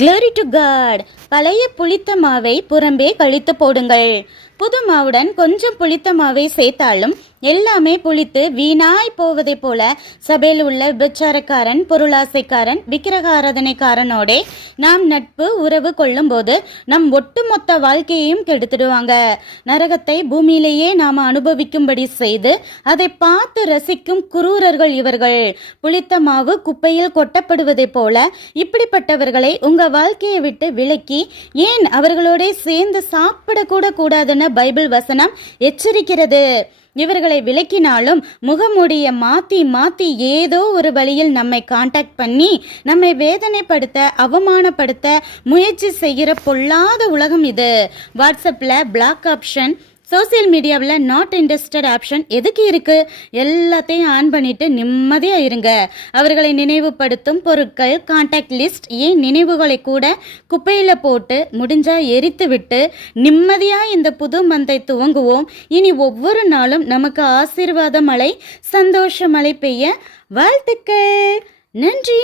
Glory to God பழைய புளித்த மாவை புறம்பே கழித்து போடுங்கள். புது மாவுடன் கொஞ்சம் புளித்த மாவை சேர்த்தாலும் எல்லாமே புளித்து வீணாய் போவதை போல சபையில் உள்ள விபச்சாரக்காரன் பொருளாசைக்காரன் விக்கிரகாராதனைக்காரனோடே நாம் நட்பு உறவு கொள்ளும்போது நம் ஒட்டுமொத்த வாழ்க்கையையும் கெடுத்துடுவாங்க. நரகத்தை பூமியிலேயே நாம் அனுபவிக்கும்படி செய்து அதை பார்த்து ரசிக்கும் குரூரர்கள் இவர்கள். புளித்த மாவு குப்பையில் கொட்டப்படுவதைப் போல இப்படிப்பட்டவர்களை உங்க வாழ்க்கையை விட்டு விலக்கி ஏன் அவர்களோட சேர்ந்து சாப்பிடக்கூட கூடாதுன்னு பைபிள் வசனம் எச்சரிக்கிறது. இவர்களை விலக்கினாலும் முகமூடிய மாத்தி மாத்தி ஏதோ ஒரு வழியில் நம்மை காண்டாக்ட் பண்ணி நம்மை வேதனைப்படுத்த அவமானப்படுத்த முயற்சி செய்கிற பொல்லாத உலகம் இது. வாட்ஸ்அப்பில் பிளாக் ஆப்ஷன் சோசியல் மீடியாவில் நாட் இன்ட்ரெஸ்டட் ஆப்ஷன் எதுக்கு இருக்குது எல்லாத்தையும் ஆன் பண்ணிட்டு நிம்மதியாக இருங்க. அவர்களை நினைவுபடுத்தும் பொருட்கள் காண்டாக்ட் லிஸ்ட் ஏன் நினைவுகளை கூட குப்பையில் போட்டு முடிஞ்சால் எரித்து விட்டு நிம்மதியாக இந்த புது மந்தை துவங்குவோம். இனி ஒவ்வொரு நாளும் நமக்கு ஆசீர்வாத மழை சந்தோஷ மழை பெய்ய வாழ்த்துக்கள். நன்றி.